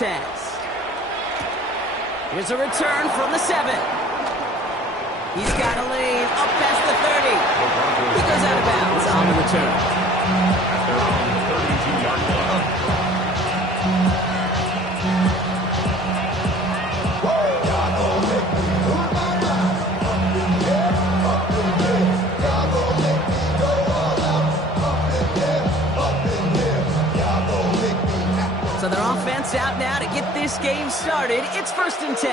Cortez. Here's a return from the 7. He's got a lane up past the 30. He goes out of bounds on the return. At their own 32-yard line. So their offense out now to get this game started. It's 1st and 10.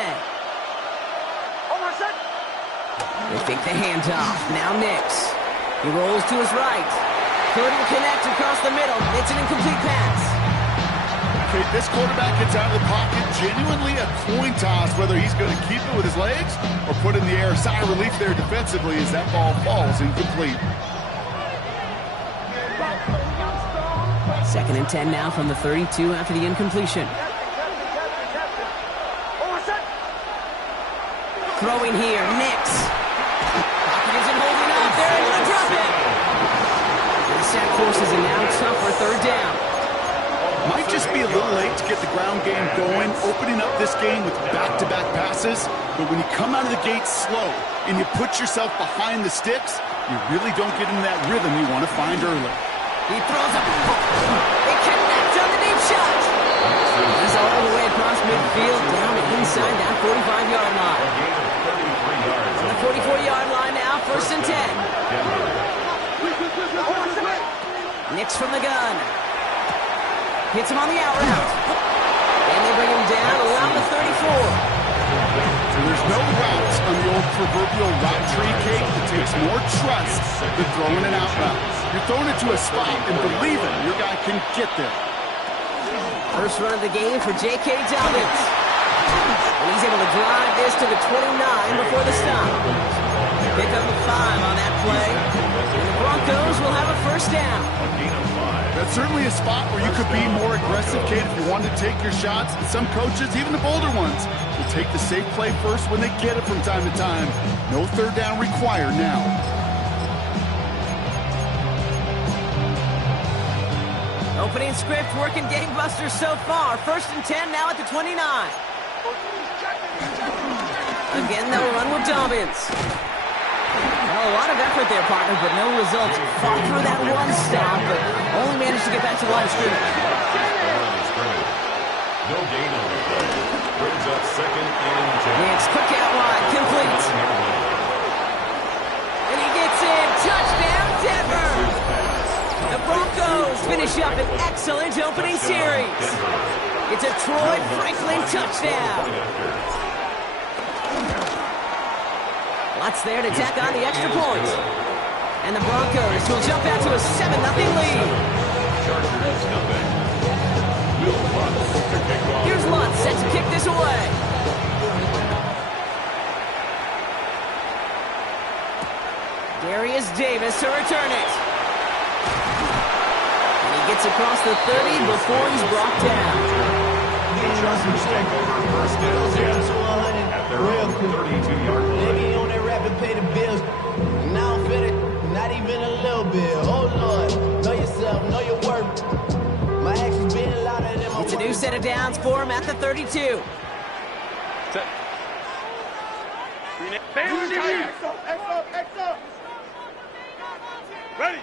They fake the handoff. Now Nix. He rolls to his right. Couldn't connect across the middle. It's an incomplete pass. Okay, this quarterback gets out of the pocket. Genuinely a coin toss whether he's going to keep it with his legs or put in the air. Sigh of relief there defensively as that ball falls incomplete. 2nd and 10 now from the 32 after the incompletion. Throwing here, Nix. Pocket isn't holding up. They're able to drop it. The sack forces a now tougher 3rd down. Might just be a little late to get the ground game going, opening up this game with back-to-back passes. But when you come out of the gate slow and you put yourself behind the sticks, you really don't get into that rhythm you want to find early. He throws up. It connects on the deep shot. He's all the way across midfield, down inside that 45-yard line. On the 44-yard line now, 1st and 10. Nix from the gun. Hits him on the out route. And they bring him down around the 34. So there's no routes on the old proverbial route tree cake that takes more trust than throwing an out route. You're throwing it to a spot and believing your guy can get there. First run of the game for J.K. Dobbins. And he's able to drive this to the 29 before the stop. Pick up a 5 on that play. And the Broncos will have a 1st down. That's certainly a spot where you could be more aggressive, Kate, if you wanted to take your shots. And some coaches, even the bolder ones, will take the safe play first when they get it from time to time. No 3rd down required now. Opening script working gangbusters so far. 1st and 10 now at the 29. Again, they'll run with Dobbins. Well, a lot of effort there, partner, but no results. Fought through that one stop, but only managed to get back to the line of scrimmage. No gain on the play. Brings up 2nd and 10. Nix, quick out wide, complete. And he gets in. Touchdown, Denver. The Broncos finish up an excellent opening series. It's a Troy Franklin touchdown. Lots there to tack on the extra point. And the Broncos will jump out to a 7-0 lead. Here's Lutz set to kick this away. Darius Davis to return it. And he gets across the 30 before he's brought down. Chargers take over 1st and 10 at their own 32-yard line. Nigga on that rap and pay the bills. And I don't fit it, not even a little bit. Oh Lord, know yourself, know your worth. My actions being louder than my It's a new set of downs for him at the 32. Ready.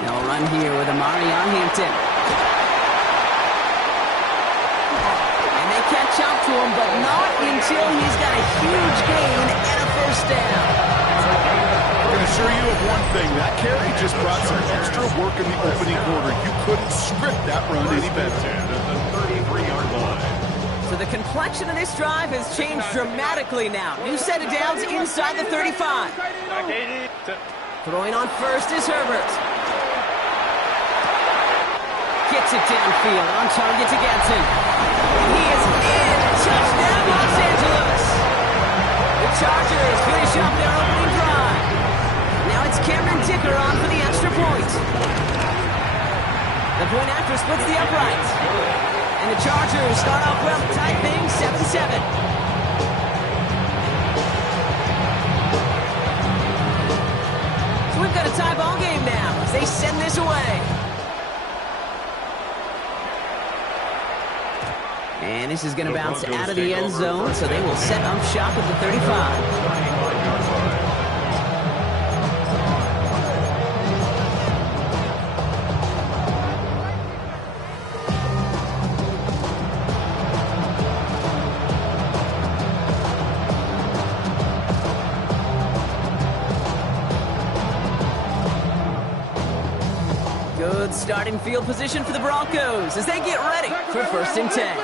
They'll run here with Amari on Hampton. And they catch up to him, but not until he's got a huge gain and a 1st down. I can assure you of one thing. That carry just brought some extra work in the opening quarter. You couldn't script that run any better. At the 33-yard line. So the complexion of this drive has changed dramatically now. New set of downs inside the 35. Throwing on 1st is Herbert. Gets it downfield, on target to Gadsden. And he is in. Touchdown, Los Angeles. The Chargers finish up their opening drive. Now it's Cameron Dicker on for the extra point. The point after splits the upright. And the Chargers start off well, tight thing, 7-7. We've got a tie ball game now as they send this away. And this is going to bounce out of the end zone, so they will set up shop at the 35. Good starting field position for the Broncos as they get ready for 1st and 10.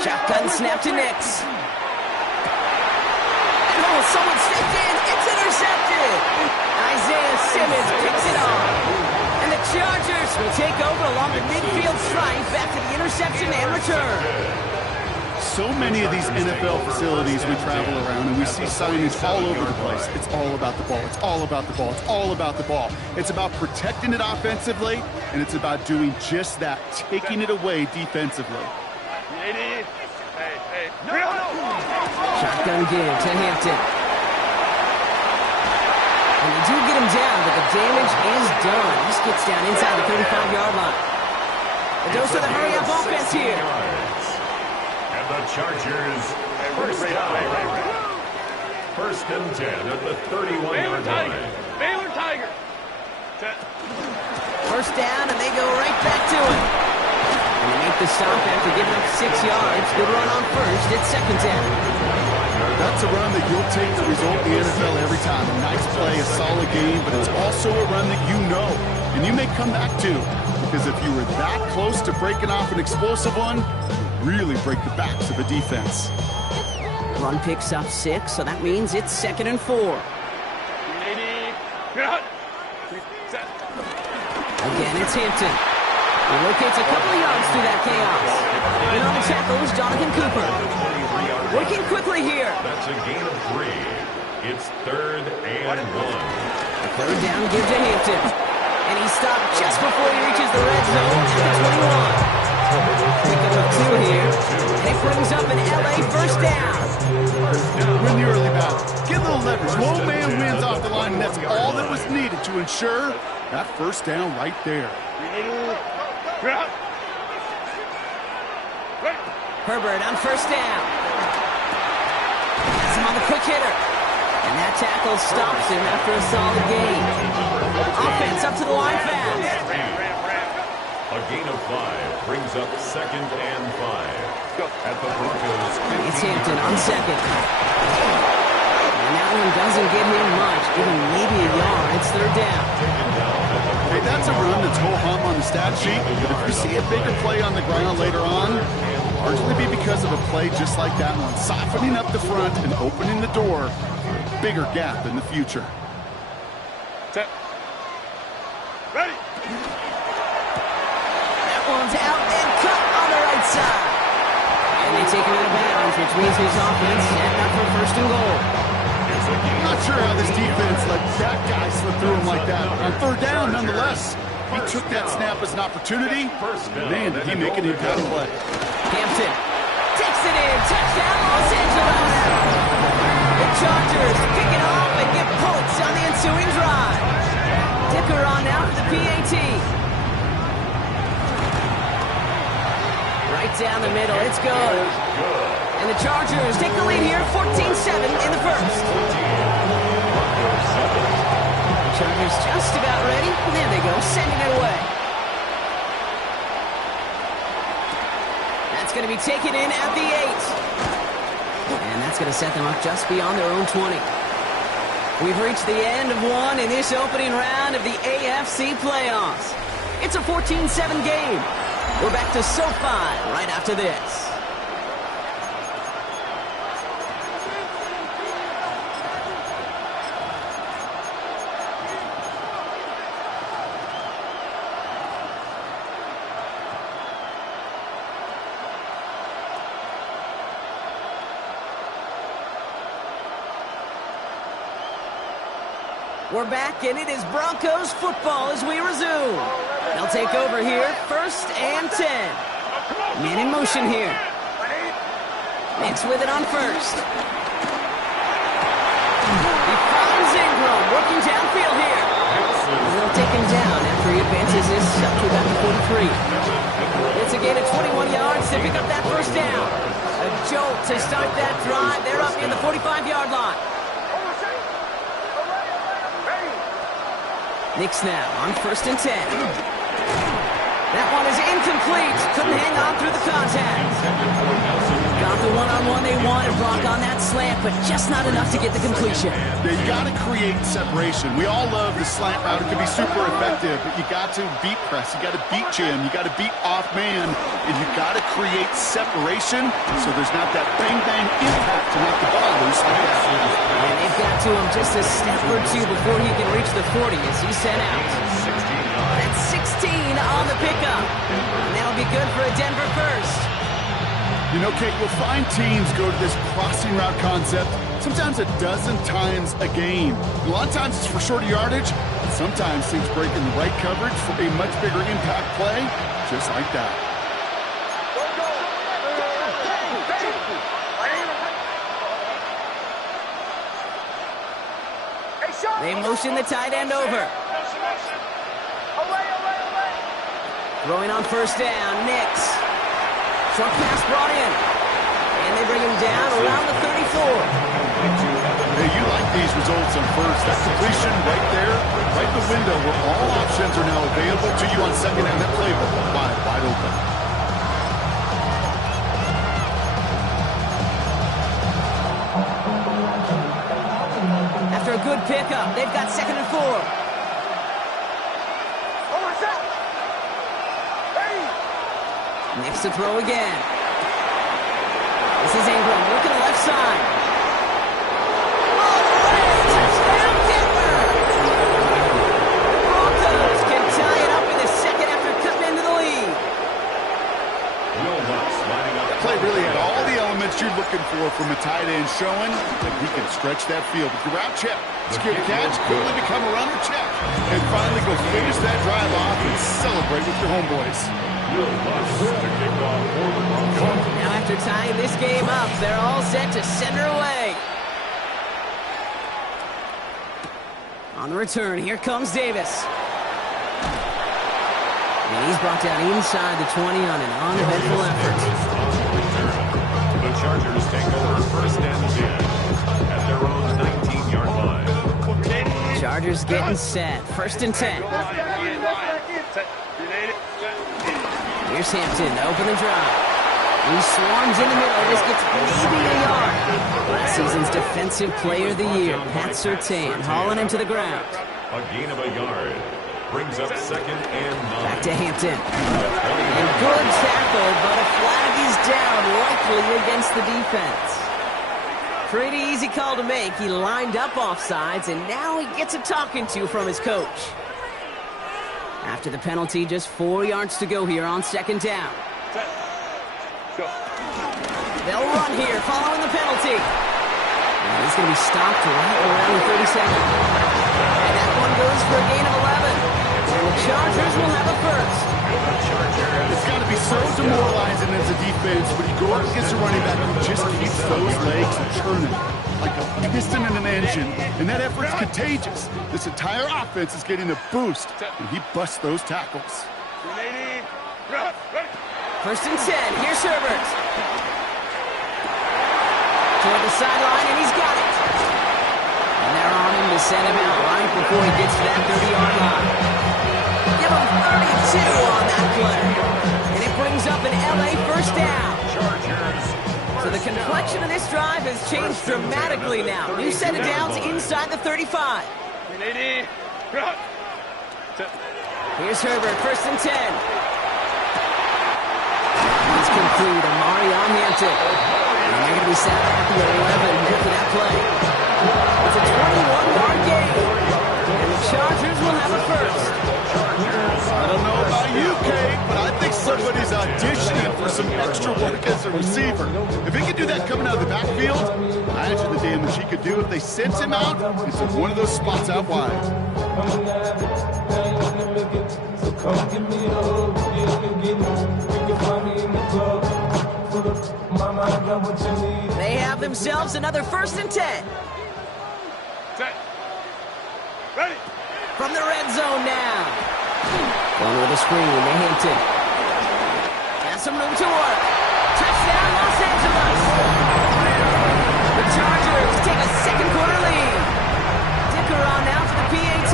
Shotgun snap to Nix. Oh, someone stepped in. It's intercepted. Isaiah Simmons picks it off. And the Chargers will take over along the midfield stripe back to the interception and return. So many of these NFL facilities we travel around and we see signage all over the place. It's all about the ball. It's all about the ball. It's all about the ball. It's about protecting it offensively, and it's about doing just that, taking it away defensively. Shotgun give to Hampton. And they do get him down, but the damage is done. This gets down inside the 35-yard line. The dose of the hurry-up offense here. The Chargers, first down. 1st and 10 at the 31-yard line. Baylor Tiger. First down, and they go right back to it. And they make the stop after giving up 6 yards. Good run on first. It's 2nd down. That's a run that you'll take the result in the NFL every time. A nice play, a solid game, but it's also a run that you know and you may come back to. Because if you were that close to breaking off an explosive one, really break the backs of a defense. Run picks up 6, so that means it's 2nd and 4. Again, it's Hampton. He locates a couple of yards through that chaos. And on the tackle is Jonathan Cooper. Working quickly here. That's a gain of 3. It's 3rd and 1. Third down, give to Hampton. And he stopped just before he reaches the red zone at the 21. Pick up 2 here. And it brings up an LA first down. We're in the early battle. Get a little leverage. Low man wins off the line, and that's all that was needed to ensure that first down right there. Herbert on first down. Has him on the quick hitter. And that tackle stops him after a solid gain. Offense up to the line fast. A gain of 5 brings up 2nd and 5. At the Broncos. It's Hampton on 2nd. And that one doesn't give him much, giving maybe a yard. It's 3rd down. Hey, that's a run that's ho-hum on the stat sheet, but if you see a bigger play on the ground later on, it'll largely be because of a play just like that one, softening up the front and opening the door for a bigger gap in the future. Set. Ready. That one's out and cut on the right side. And they take him out of bounds, which means his offense set up for 1st and goal. I'm not sure how this defense let that guy slip through him like that. On 3rd down, nonetheless, he took that snap as an opportunity. Man, did he make an impact play. Hampton takes it in. Touchdown, Los Angeles. The Chargers pick it off and get points on the ensuing drive. Dicker on now for the PAT. Right down the middle. It's good. And the Chargers take the lead here, 14-7 in the first. The Chargers just about ready. There they go, sending it away. That's going to be taken in at the 8. And that's going to set them up just beyond their own 20. We've reached the end of one in this opening round of the AFC playoffs. It's a 14-7 game. We're back to SoFi right after this. We're back, and it is Broncos football as we resume. They'll take over here, 1st and 10. Man in motion here. Nix with it on 1st. He finds Ingram, working downfield here. They'll take him down after he advances this up to about the 43. It's a gain of 21 yards to pick up that first down. A jolt to start that drive. They're up near the 45-yard line. Knicks now on 1st and 10. That one is incomplete. Couldn't hang on through the contact. Got the one-on-one they wanted. Brock on that slant, but just not enough to get the completion. Yeah, you got to create separation. We all love the slant route. It can be super effective, but you got to beat press. You got to beat jam. You got to beat off man, and you got to create separation so there's not that bang-bang impact to knock the ball loose like that. And they've got to him just a step or two before he can reach the 40 as he's sent out. That's 16 on the pickup. And that'll be good for a Denver first. You know, Kate, you'll find teams go to this crossing route concept sometimes a dozen times a game. A lot of times it's for shorter yardage, but sometimes things break in the right coverage for a much bigger impact play, just like that. They motion the tight end over. Throwing on 1st down, Knicks. Short pass brought in. And they bring him down around the 34. Hey, you like these results on 1st. That completion right there, right in the window where all options are now available to you on 2nd and that playbook wide open. After a good pickup, they've got 2nd and 4. Next to throw again. This is Ingram. Look at the left side. Touchdown, Denver! Broncos can tie it up in the 2nd after cutting into the lead. That play really had all the elements you're looking for from a tight end, showing that he can stretch that field. With your route check, secure the catch, quickly become a runner check, and finally go finish that drive off and celebrate with your homeboys. Now after tying this game up, they're all set to send her away. On the return, here comes Davis. And he's brought down inside the 20 on an uneventful effort. The Chargers take over 1st and 10 at their own 19-yard line. Chargers getting set. 1st and 10. Here's Hampton to open the drive. He swarms in the middle. This gets maybe a yard. Last season's Defensive Player of the Year, Pat Surtain, hauling him to the ground. A gain of a yard. Brings up 2nd and 9. Back to Hampton. And good tackle, but a flag is down, likely against the defense. Pretty easy call to make. He lined up offsides, and now he gets a talking to from his coach. After the penalty, just 4 yards to go here on 2nd down. They'll run here following the penalty. And he's going to be stopped right around the 32nd. And that one goes for a gain of 11. And the Chargers will have a first. It's got to be so demoralizing as a defense when you go up against a running back who just keeps those legs churning like a piston in an engine, and that effort's contagious. This entire offense is getting a boost, and he busts those tackles. 1st and 10. Here's Herbert. Toward the sideline, and he's got it. And they're on him to send him out right before he gets to that 30-yard line. Give him 32 on that play. And it brings up an LA 1st down. So the complexion of this drive has changed dramatically now. New set of downs inside the 35. Here's Herbert, 1st and 10. He's complete. Amari on Hampton. And they're going to be sat back to 11 after that play. It's a 21-yard gain. And the Chargers will have a first. I don't know about you, Kate, but I think somebody's auditioning for some extra work as a receiver. If he could do that coming out of the backfield, imagine the damage he could do if they sent him out into one of those spots out wide. They have themselves another 1st and 10. Set. Ready. From the red zone now. Going with a screen to Hampton. got some room to work. Touchdown, Los Angeles. The Chargers take a second quarter lead. Dick around now for the PAT.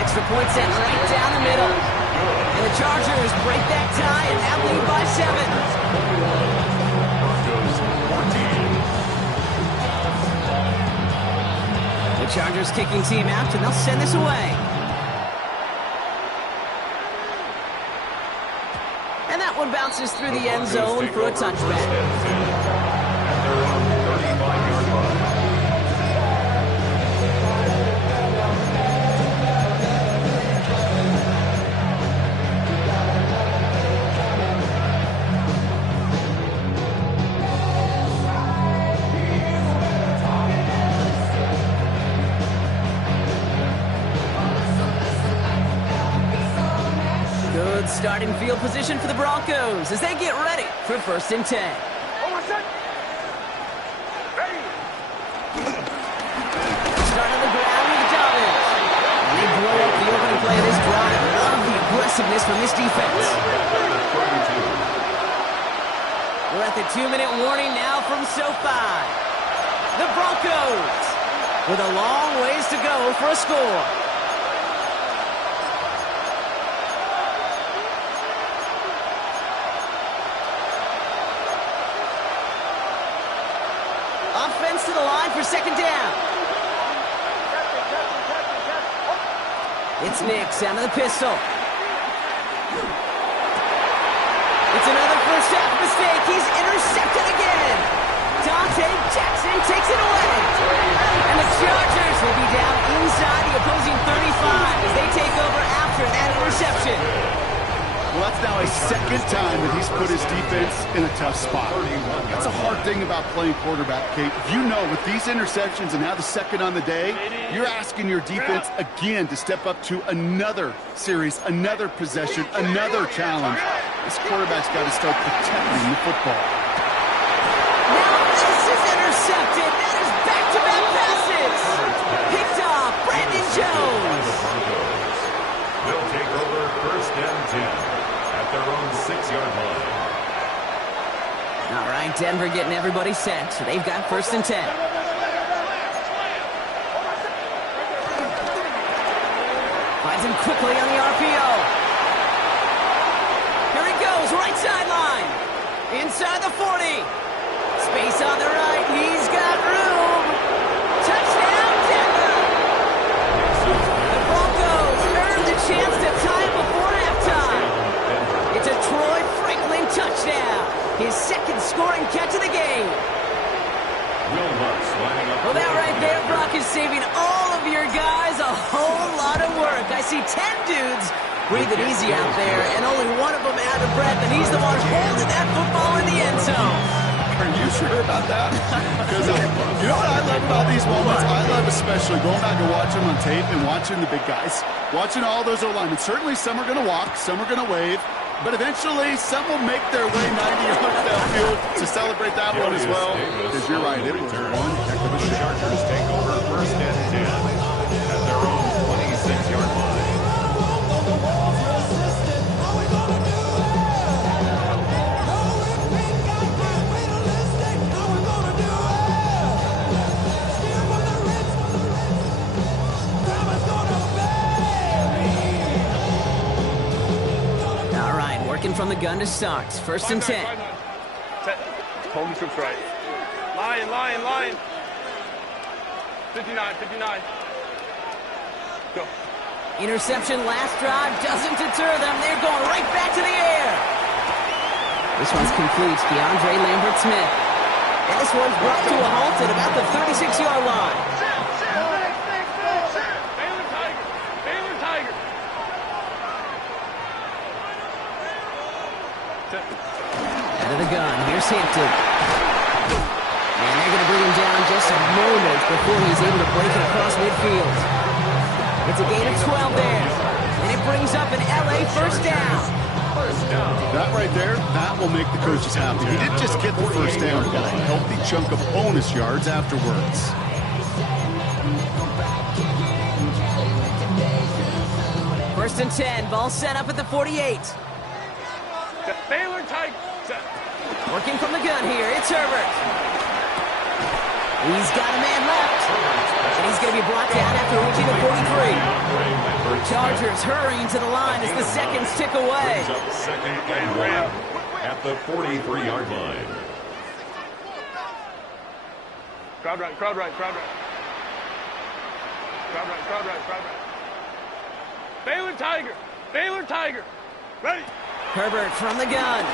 Extra point set right down the middle. And the Chargers break that tie and now lead by 7. The Chargers kicking team out, and they'll send this away. And that one bounces through the end zone for a touchback. At their own 35-yard line. Good starting field position for the Broncos as they get ready for 1st and 10. Start on the ground with Dobbins. And they blow up the opening play of this drive. Love the aggressiveness from this defense. We're at the 2-minute warning now from SoFi. The Broncos with a long ways to go for a score. Offense to the line for 2nd down. It's Nix out of the pistol. It's another first half mistake. He's intercepted again. Dante Jackson takes it away. And the Chargers will be down inside the opposing 35 as they take over after that interception. Well, that's now a second time that he's put his defense in a tough spot. That's a hard thing about playing quarterback, Kate. You know, with these interceptions and now the second on the day, you're asking your defense again to step up to another series, another possession, another challenge. This quarterback's got to start protecting the football. Now this is intercepted. That is back-to-back passes. Picked off Brandon Jones. They'll take over 1st and 10. Their own 6-yard line. All right, Denver getting everybody set, so they've got 1st and 10. Finds him quickly on the RPO. Here he goes, right sideline. Inside the 40. Space on the right, he's got room. Touchdown, Denver. The Broncos earned the chance to tie it before halftime. It's a Troy Franklin touchdown. His 2nd scoring catch of the game. Well, that right there, Brock, is saving all of your guys a whole lot of work. I see 10 dudes breathing easy out there, and only one of them out of breath, and he's the one holding that football in the end zone. Are you sure about that? Because you know what I love about these moments? I love especially going back and watching on tape and watching the big guys. Watching all those O-linemen. Certainly some are going to walk, some are going to wave. But eventually, some will make their way 90 yards downfield to celebrate that one as well. Because you're right, it was one heck of a The Chargers take over 1st and 10 at their own 26-yard line. From the gun to start. 1st and 10. Holding troops right. Line. 59. Go. Interception last drive doesn't deter them. They're going right back to the air. This one's complete. DeAndre Lambert-Smith. And this one's brought to a halt at about the 36-yard line. Baylor Tiger. Out of the gun, here's Hampton. And they're going to bring him down just a moment before he's able to break it across midfield. It's a gain of 12 there. And it brings up an LA 1st down. That right there, that will make the coaches happy. He didn't just get the 1st down, he got a healthy chunk of bonus yards afterwards. 1st First and 10. Ball set up at the 48. Baylor Tiger. Working from the gun here. It's Herbert. He's got a man left. And he's going to be brought down after reaching the 43. Chargers hurrying to the line as the seconds tick away. Second and 1 at the 43-yard line. Crowd right, crowd right, crowd right. Crowd right, crowd right, crowd right. Baylor Tiger. Baylor Tiger. Ready. Herbert from the gun.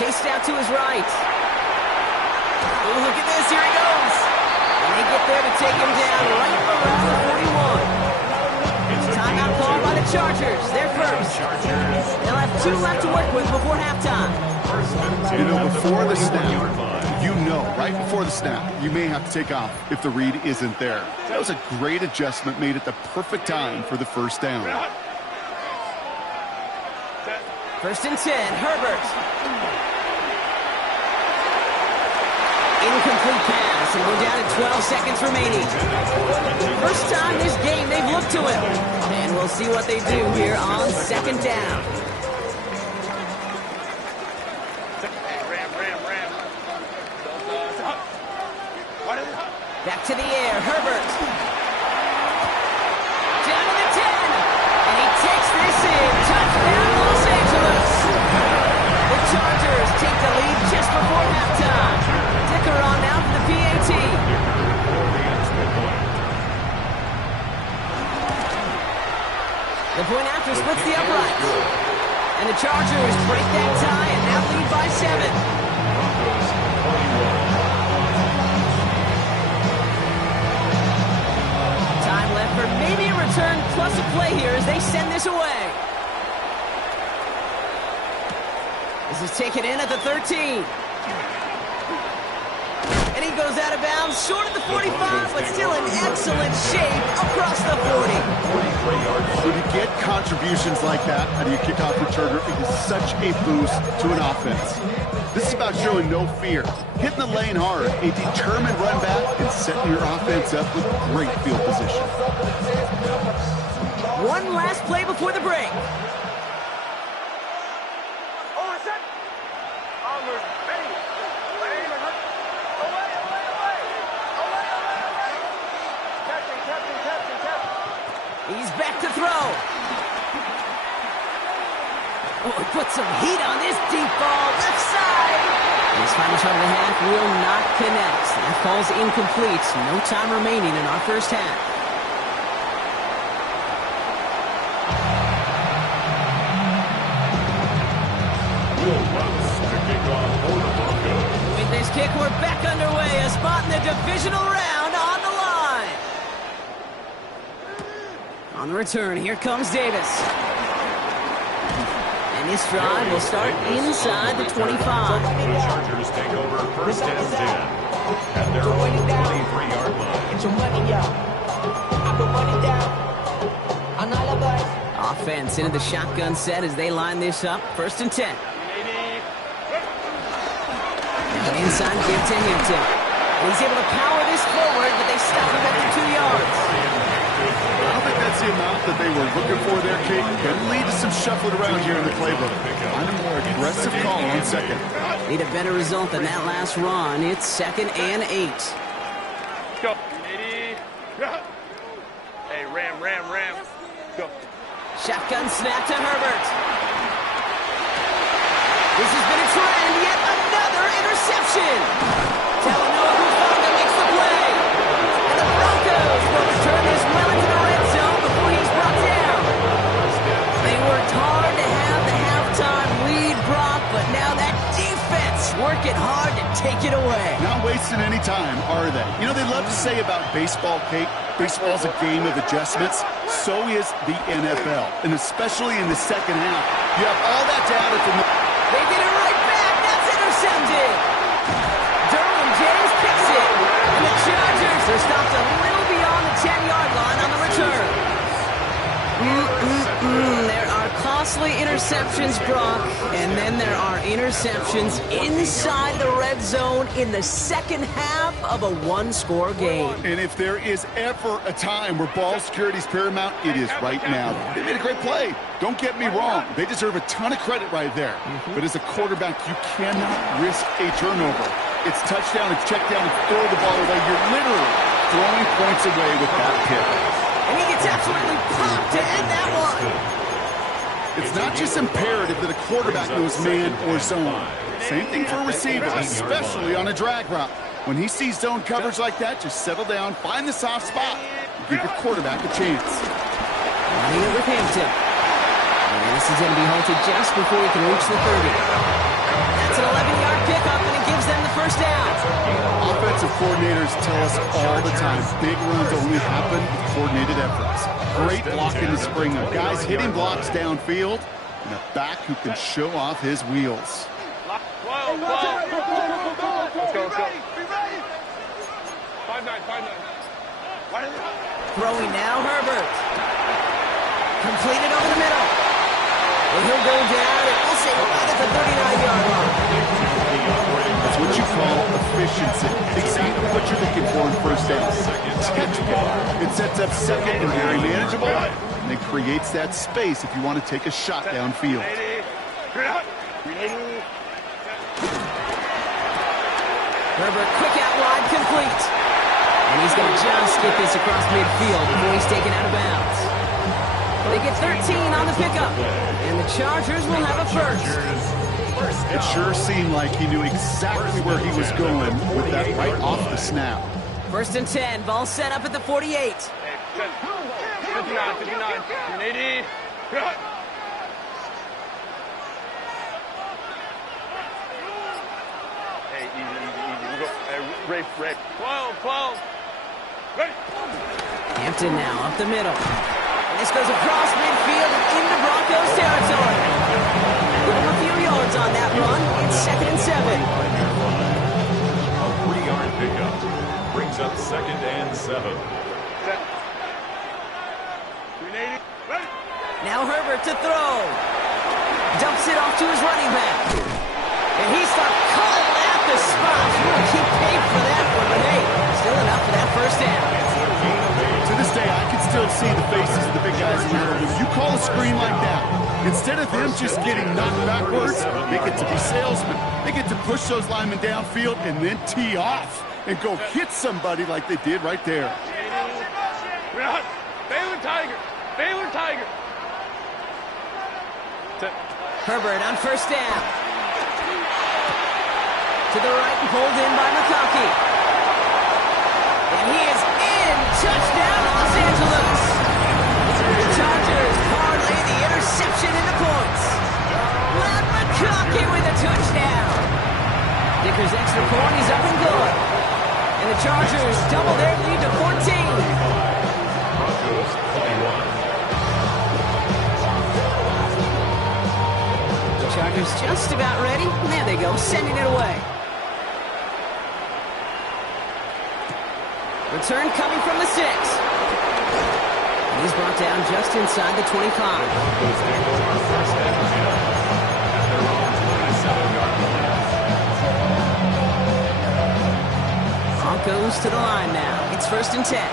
Chased out to his right. Oh, look at this. Here he goes. And they get there to take him down right around the 41. Timeout called by the Chargers. They're first. They'll have 2 left to work with before halftime. You know, before the snap, you know, right before the snap, you may have to take off if the read isn't there. That was a great adjustment made at the perfect time for the first down. First and 10, Herbert. Incomplete pass, and we're down to 12 seconds remaining. First time this game they've looked to him. And we'll see what they do here on second down. Back to the air, Herbert. Down to the 10. And he takes this in. Touchdown, Los Angeles. The Chargers take the lead just before halftime. Dicker on now for the PAT. The point after splits the uprights. And the Chargers break that tie and now lead by 7. Time left for maybe a return plus a play here as they send this away. This is taken in at the 13. And he goes out of bounds, short of the 45, but still in excellent shape across the 40. When you get contributions like that out of your kickoff returner, it is such a boost to an offense. This is about showing no fear, hitting the lane hard, a determined run back, and setting your offense up with great field position. One last play before the break. He's back to throw. Oh, put some heat on this deep ball, left side. This final shot of the half will not connect. That ball's incomplete. No time remaining in our first half. With this kick, we're back underway. A spot in the divisional round on the line. On the return, here comes Davis. And this drive will start inside the 25. The Chargers take over first and 10 at their own 23-yard line. Get your money out. I put money down on all of us. Offense into the shotgun set as they line this up. First and 10. And inside, give to Hinton. And he's able to power this forward, but they stop him at the 2 yards. I don't think that's the amount that they were looking for there, Kate. Can lead to some shuffling around here in the playbook. Find a more aggressive call on second. Need a better result than that last run. It's 2nd and 8. Go. Hey, ram. Go. Shotgun snap to Herbert. This has been a trend. Yet another interception. Talanoa Hufanga makes the play. And the Broncos will return this well into the red zone before he's brought down. They worked hard to have the halftime lead, Brock, but now that defense working hard to take it away. Not wasting any time, are they? You know, they love to say about baseball, Kate, baseball's a game of adjustments. So is the NFL, and especially in the second half. You have all that data from the... They get it right back. That's intercepted. Derwin James picks it. And the Chargers are stopped a little beyond the 10-yard line on the return. There are costly interceptions, Brock, and then there are interceptions inside the red zone in the second half of a one-score game. And if there is ever a time where ball security is paramount, it is right now. They made a great play. Don't get me wrong. They deserve a ton of credit right there. But as a quarterback, you cannot risk a turnover. It's touchdown, it's check down, it's throw the ball away. You're literally throwing points away with that pick. And he gets absolutely popped to end that one. It's not just imperative that a quarterback knows man or zone. Same thing for a receiver, especially on a drag route. When he sees zone coverage like that, just settle down, find the soft spot, and give your quarterback a chance. Running it with Hampton. And this is going to be halted just before he can reach the 30. That's an 11-yard pickup, and it gives them the first down. Offensive coordinators tell us all the time, big runs only happen with coordinated efforts. Great block in the spring of guys hitting blocks downfield, and a back who can show off his wheels. Let's go. Five nine. Throwing now, Herbert. Completed over the middle. And he'll go down, and we'll say right at the 39-yard line. That's what you call efficiency. Exactly what you're looking for in first down. It sets up second and very manageable, and it creates that space if you want to take a shot downfield. Herbert, quick out wide, complete. And he's going to just get this across midfield before he's taken out of bounds. They get 13 on the pickup, and the Chargers will have a first. It sure seemed like he knew exactly where he was going with that right off the snap. First and 10, ball set up at the 48. 59. 80. Hey, easy. We go. Hey, Rafe. 12. Ready. Hampton now up the middle. And this goes across midfield and into Broncos territory. Give him a few yards on that run. It's 2nd and 7. A 3-yard pickup brings up 2nd and 7. Set. 380. Ready. Now Herbert to throw. Dumps it off to his running back. And he starts cutting at the spot. We'll keep paid for that one, but hey, still enough for that first down. To this day, I can still see the faces of the big guys in the middle. When you call a screen like that, instead of them just getting knocked backwards, they get to be salesmen. They get to push those linemen downfield and then tee off and go hit somebody like they did right there. Baylor Tiger. Herbert on first down. To the right and pulled in by McConkey. And he is in. Touchdown, Los Angeles. The Chargers parlay the interception into points. Matt McConkey with a touchdown. Dicker's extra point, he's up and good. And the Chargers double their lead to 14. Broncos 21. The Chargers just about ready. There they go, sending it away. Return coming from the 6. And he's brought down just inside the 25. Broncos take over 1st and 10 at their own 27-yard line. Broncos to the line now. It's 1st and 10.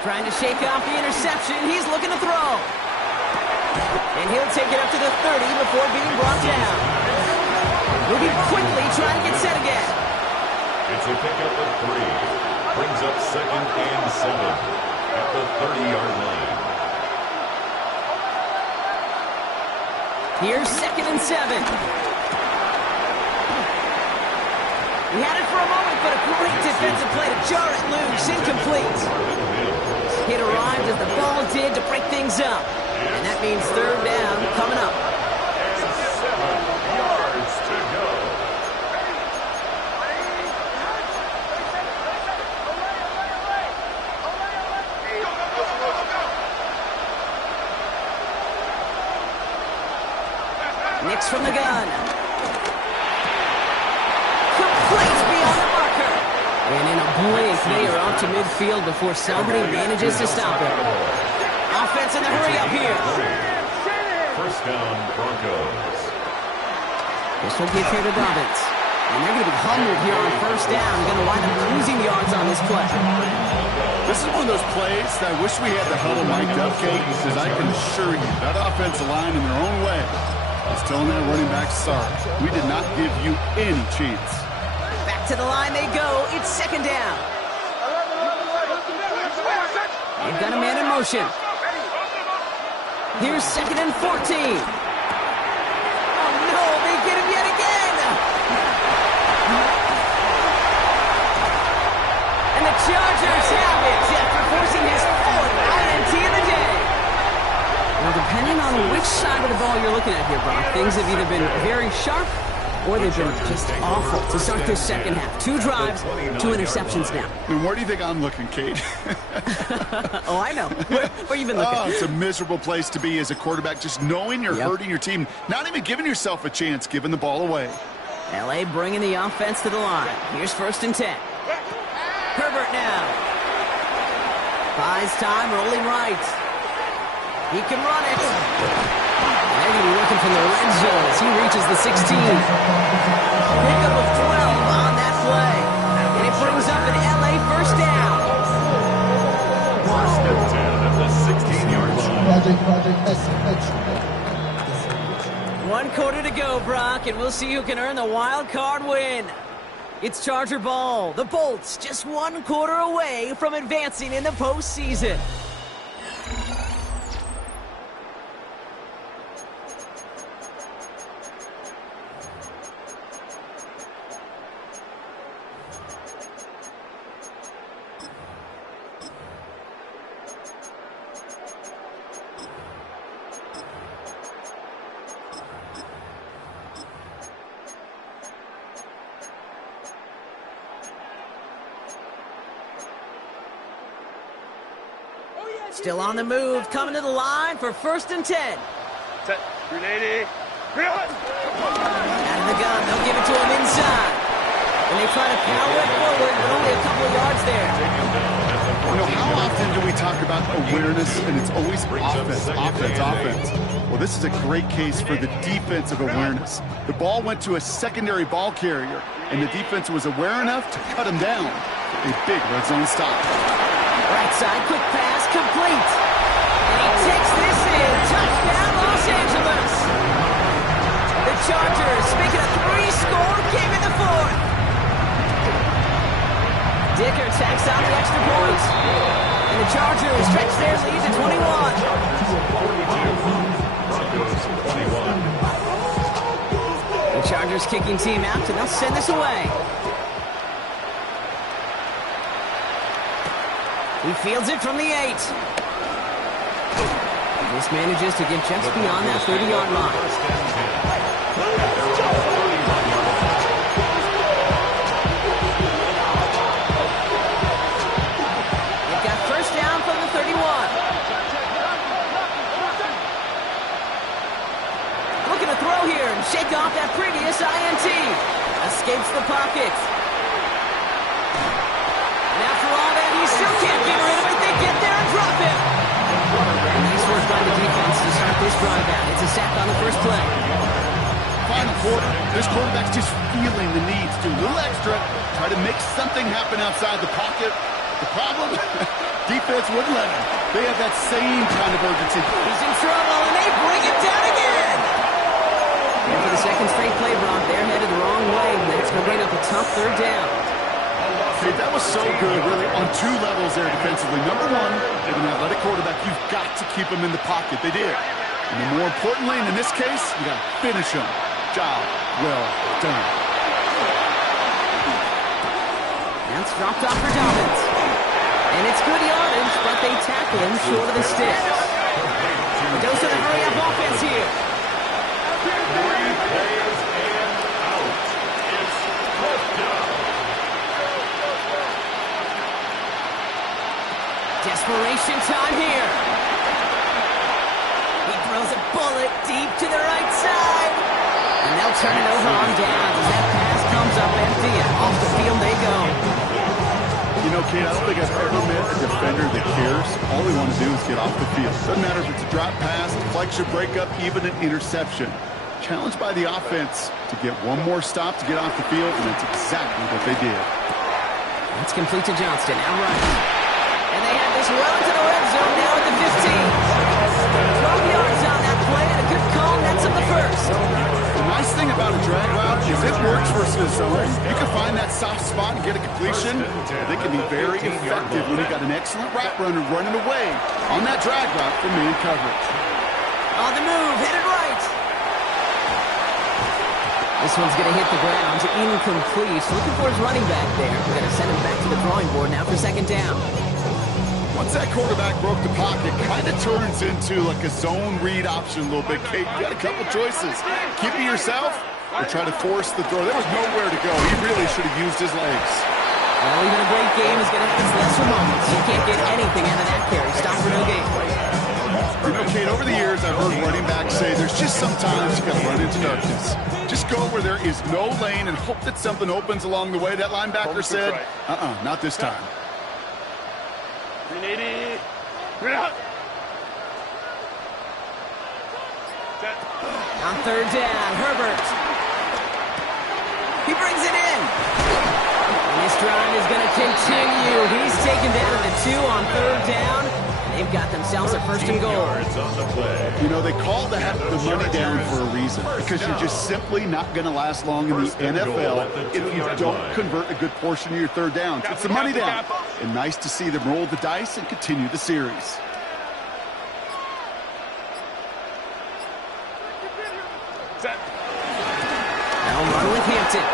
Trying to shake off the interception. He's looking to throw. And he'll take it up to the 30 before being brought down. Moving quickly, trying to get set again. It's a pickup of 3. Brings up 2nd and 7 at the 30-yard line. Here's 2nd and 7. He had it for a moment, but a great defensive play to jar it loose. Incomplete. Hit arrived as the ball did to break things up. And that means 3rd down coming up. And 7 yards to go. Nix from the gun. blink, they are up to midfield before somebody manages to stop it. Offense in the hurry up here. First down, Broncos. This will give here to Dobbins. And they're going to be humbled here on first down. Going to wind up losing yards on this play. This is one of those plays that I wish we had the huddle mic'd up, Kate, because I can assure you that offensive line in their own way is telling that running back, sorry, we did not give you any chance. Back to the line they go. It's second down. They've got a man in motion. Here's second and 14. Oh, no, they get him yet again. And the Chargers have it after forcing his fourth INT of the day. Now, depending on which side of the ball you're looking at here, Brock, things have either been very sharp or they've been just awful to start this second half. 2 drives, 2 interceptions now. And where do you think I'm looking, Kate? Oh, I know. Where you been looking? Oh, it's a miserable place to be as a quarterback, just knowing you're hurting your team, not even giving yourself a chance, giving the ball away. L.A. bringing the offense to the line. Here's first and 10. Herbert now. Buys time, rolling right. He can run it. They're going to be working from the red zone as he reaches the 16. Pickup of 12 on that play. And it brings up an L.A. first down. First and 10 at the 16-yard line. 1 quarter to go, Brock, and we'll see who can earn the wild card win. It's Charger ball. The Bolts just 1 quarter away from advancing in the postseason. Still on the move, coming to the line for first and 10. Set. 380. 300. Out of the gun, they'll give it to him inside. And they try to power it forward, but only a couple of yards there. You know, how often do we talk about awareness, and it's always offense? Well, this is a great case for the defensive awareness. The ball went to a secondary ball carrier, and the defense was aware enough to cut him down. A big red zone stop. Right side, quick pass, complete. And he takes this in. Touchdown, Los Angeles. The Chargers making a 3-score game in the 4th. Dicker tacks on the extra point. And the Chargers stretch their lead to 21. The Chargers kicking team out, and they'll send this away. He fields it from the 8. This manages to get just beyond that 30-yard line. They've got first down from the 31. Looking to throw here and shake off that previous INT. Escapes the pocket. And after all that, he still can't get rid of it. They get there and drop him. And nice work by the defense to start this drive out. It's a sack on the first play. Final quarter, this quarterback's just feeling the need to do a little extra, try to make something happen outside the pocket. The problem, defense wouldn't let him. They have that same kind of urgency. He's in trouble, and they bring him down again. And for the second straight play, Brock, they're headed the wrong way. That's going to bring up a tough third down. Hey, that was so good, really, on 2 levels there defensively. Number 1, with an athletic quarterback, you've got to keep him in the pocket. They did. And then more importantly, and in this case, you got to finish him. Job well done. That's dropped off for Dobbins. And it's good yardage, but they tackle him short of the sticks. A dose of the hurry-up offense here. 3 players and out. It's fourth down. Desperation time here. He throws a bullet deep to the right side. And they'll turn it over on downs as that pass comes up empty and off the field they go. You know, Kate, I don't think I've ever met a defender that cares. All they want to do is get off the field. Doesn't matter if it's a drop pass, deflection, breakup, even an interception. Challenged by the offense to get one more stop to get off the field, and that's exactly what they did. It's complete to Johnston, outright. And they have this well into the red zone now at the 15. 12 yards on that play, and a good call nets up the first. The nice thing about a drag route is it works versus zone. You can find that soft spot and get a completion. They can be very effective when you got an excellent route runner running away on that drag route from man coverage. On the move, headed right. This one's going to hit the ground, incomplete. Looking for his running back there. We're going to send him back to the drawing board now for second down. Once that quarterback broke the pocket, kind of turns into like a zone read option a little bit. Kate, you got a couple choices. Keep it yourself or try to force the throw. There was nowhere to go. He really should have used his legs. Well, even a great game is going to have its lesser moments. You can't get anything out of that carry. Stop for no gain. You know, Kate, over the years, I've heard running backs say there's just sometimes you got to run into darkness. Just go where there is no lane and hope that something opens along the way. That linebacker said, not this time. 380. Bring it out. Set. On third down, Herbert. He brings it in. And this drive is going to continue. He's taken down at the 2 on third down. They've got themselves a first and goal. You know, they call that the money down for a reason, because you're just simply not going to last long in the NFL if you don't convert a good portion of your third downs. It's the money down. And nice to see them roll the dice and continue the series. Set. Now run with Hampton.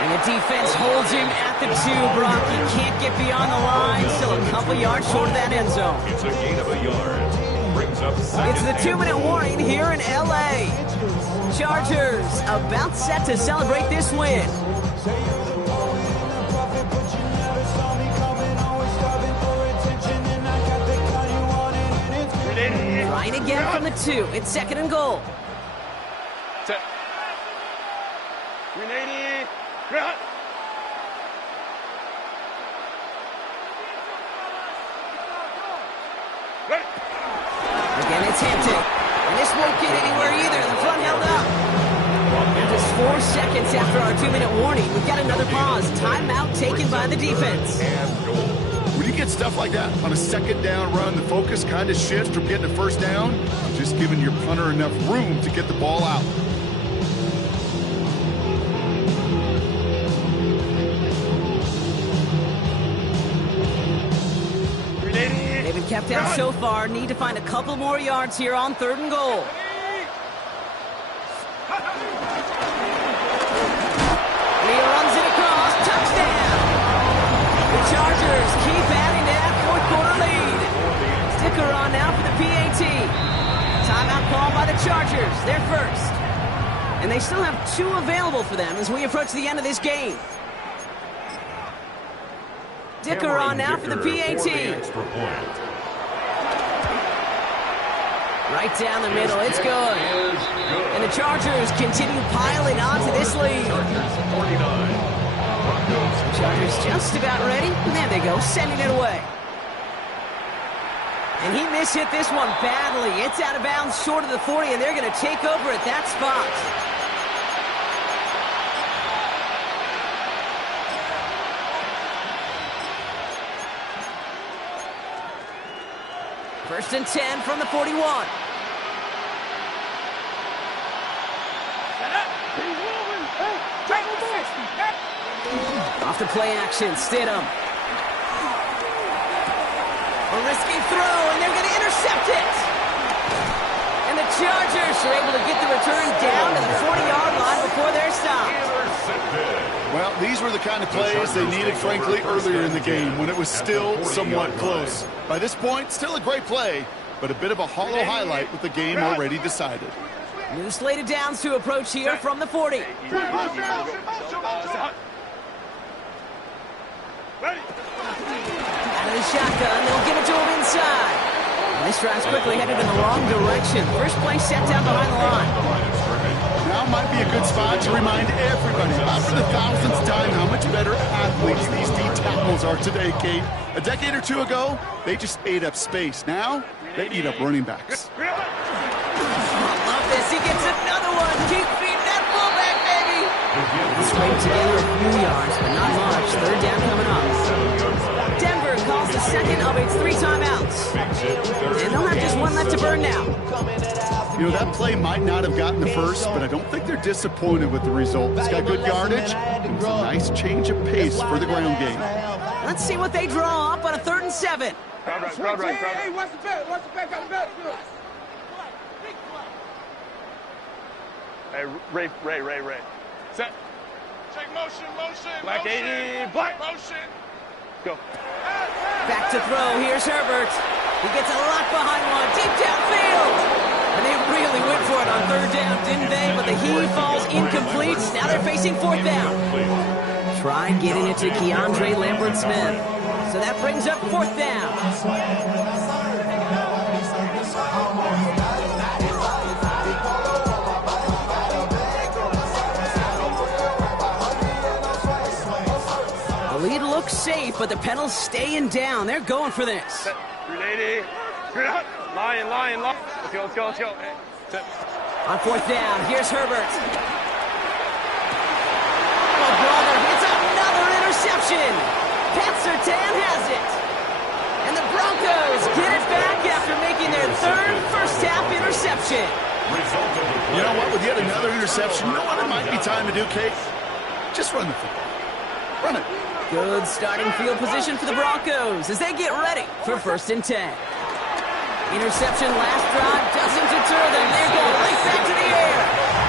And the defense holds him at the 2, Brock. He can't get beyond the line. Still a couple yards short of that end zone. It's a gain of a yard. Brings up second. It's the 2-minute warning here in L.A. Chargers about set to celebrate this win. Trying again from the 2. It's second and goal. Set. 380. Bring it out. Ready. Again, it's Hampton. And this won't get anywhere either. The front held up. And just 4 seconds after our 2-minute warning, we've got another pause. Timeout taken by the defense. When you get stuff like that on a second down run, the focus kind of shifts from getting a first down to just giving your punter enough room to get the ball out. They've been kept out so far. Need to find a couple more yards here on third and goal. Leo runs it across. Touchdown! The Chargers keep adding to that fourth-quarter lead. Sticker on now for the PAT. Timeout called by the Chargers. They're first. And they still have 2 available for them as we approach the end of this game. Dicker on now for the PAT. Right down the middle, it's good. And the Chargers continue piling onto this lead. Chargers just about ready. And there they go, sending it away. And he mishit this one badly. It's out of bounds short of the 40, and they're going to take over at that spot. First and 10 from the 41. Off the play action, Stidham. A risky throw, and they're going to intercept it. And the Chargers are able to get the return down to the 40-yard line before they're stopped. Well, these were the kind of plays they needed, frankly, earlier in the game when it was still somewhat close. By this point, still a great play, but a bit of a hollow highlight with the game already decided. New slated downs to approach here from the 40. Ready. Out of the shotgun, they'll give it to him inside. And this drive's quickly headed in the wrong direction. First play set down behind the line. Now now might be a good spot to remind everybody, about for the thousandth time, how much better athletes these D tackles are today, Kate. A decade or two ago, they just ate up space. Now, they eat up running backs. I love this. He gets another one. Keep feeding that fullback, baby. Scraped together a few yards, but not much. Third down coming up. Denver calls the second of its 3 timeouts. And they'll have just one left to burn now. You know, that play might not have gotten the first, but I don't think they're disappointed with the result. It's got good yardage, and it's a nice change of pace for the ground game. Let's see what they draw up on a 3rd and 7. Hey, what's the bet? Got the bet? Hey, Ray. Set. Take motion. Black 80, black. Motion. Go. Back to throw. Here's Herbert. He gets a lot behind one. Deep downfield. And they really went for it on 3rd down, didn't they? But the heave falls incomplete. Now they're facing 4th down. Tried getting it to Keandre Lambert-Smith. So that brings up 4th down. The lead looks safe, but the pedals staying down. They're going for this. Set. 380. Line. Let's go. Hey, set. On 4th down, here's Herbert. Oh, brother, it's another interception. Pat Surtain has it. And the Broncos get it back after making their 3rd first-half interception. You know what? With yet another interception, you know what it might be time to do, Kate? Just run the football. Run it. Good starting field position for the Broncos as they get ready for 1st and 10. Interception last drive doesn't deter them. They're going right back to the air.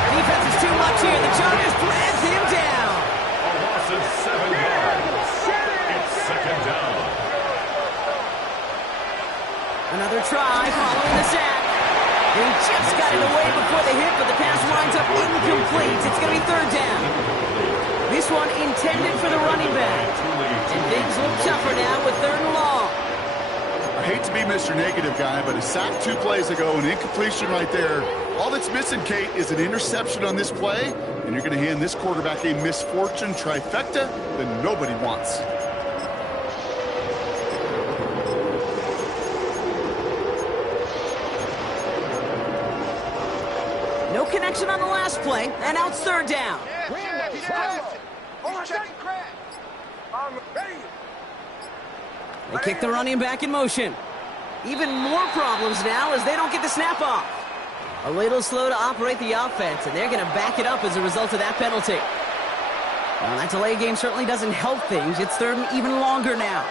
Defense is too much here. The Chargers drag him down. A loss of 7 yards. It's 2nd down. Another try following the sack. They just got it away before the hit, but the pass winds up incomplete. It's going to be 3rd down. This one intended for the running back. And things look tougher now with 3rd and long. I hate to be Mr. Negative guy, but a sack 2 plays ago, an incompletion right there. All that's missing, Kate, is an interception on this play, and you're going to hand this quarterback a misfortune trifecta that nobody wants. No connection on the last play, and now it's 3rd down. They kick the running back in motion. Even more problems now as they don't get the snap off. A little slow to operate the offense, and they're going to back it up as a result of that penalty. Well, that delay game certainly doesn't help things. It's 3rd and even longer now.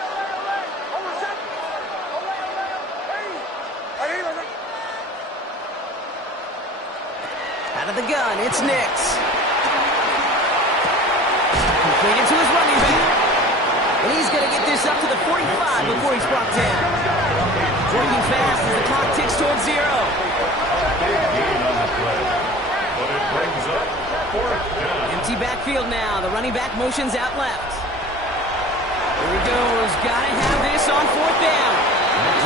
Out of the gun, it's Nix. Completed to his running back. And he's going to get this up to the 45 before he's brought down. Working fast as the clock ticks towards 0. Empty backfield now. The running back motions out left. Here he goes. Got to have this on 4th down.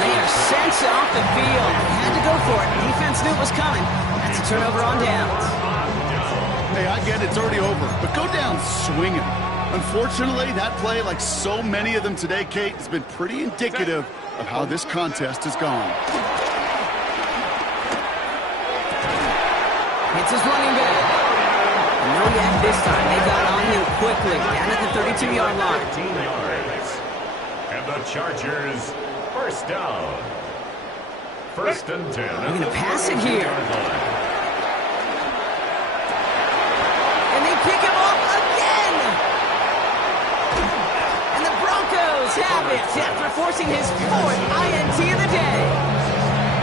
They are sent off the field. Had to go for it. Defense knew it was coming. That's a turnover on downs. Hey, I get it. It's already over. But go down swinging. Unfortunately, that play, like so many of them today, Kate, has been pretty indicative of how this contest has gone. It's his running back. No yak this time. They got on him quickly. Down at the 32-yard line. 13 yards. And the Chargers, 1st down. 1st and 10. They're going to pass it here. And they pick him off again. And the Broncos have it after forcing his 4th INT of the day.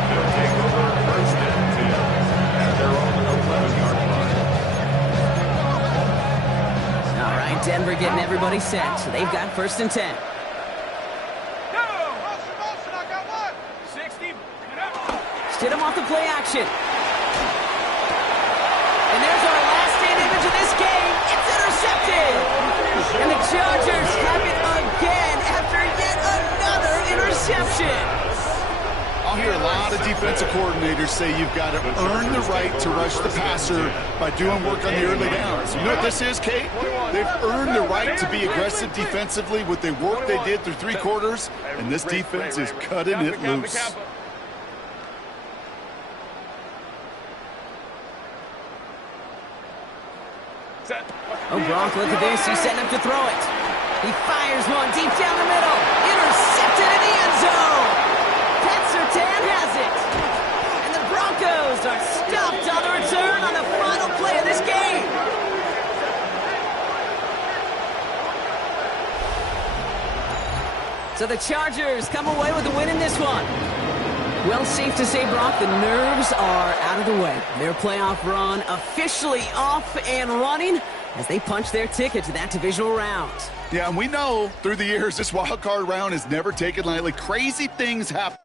They'll take over 1st and 10 at their own 11-yard line. All right, Denver getting everybody set. So they've got 1st and 10. Stid him off the play action. And there's our last stand image of this game. It's intercepted. And the Chargers have it again after yet another interception. I'll hear a lot of defensive coordinators say you've got to earn the right to rush the passer by doing work on the early downs. You know what this is, Kate? They've earned the right to be aggressive defensively with the work they did through 3 quarters, and this defense is cutting it loose. Oh, Gronk, look at this. He's setting up to throw it. He fires one deep down the middle. Intercepted in the end zone. Pat Surtain has it. And the Broncos are stopped on the return on the final play of this game. So the Chargers come away with the win in this one. Well, safe to say, Brock, the nerves are out of the way. Their playoff run officially off and running as they punch their ticket to that divisional round. Yeah, and we know through the years this wild card round is never taken lightly. Crazy things happen.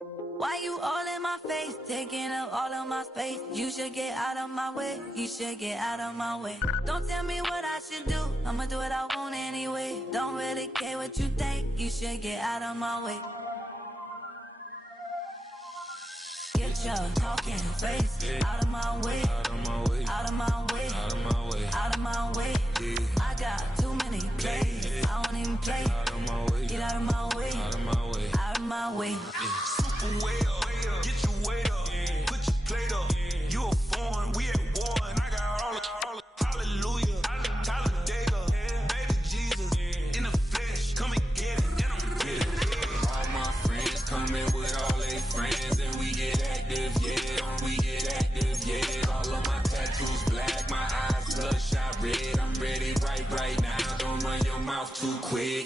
Why you all in my face, taking up all of my space? You should get out of my way, you should get out of my way. Don't tell me what I should do, I'ma do what I want anyway. Don't really care what you think, you should get out of my way. Get your talking face out of my way, out of my way, out of my way, out of my way, out of my way. I got too many plays, I don't even play. Get out of my way, out of my way, out of my way. Super well.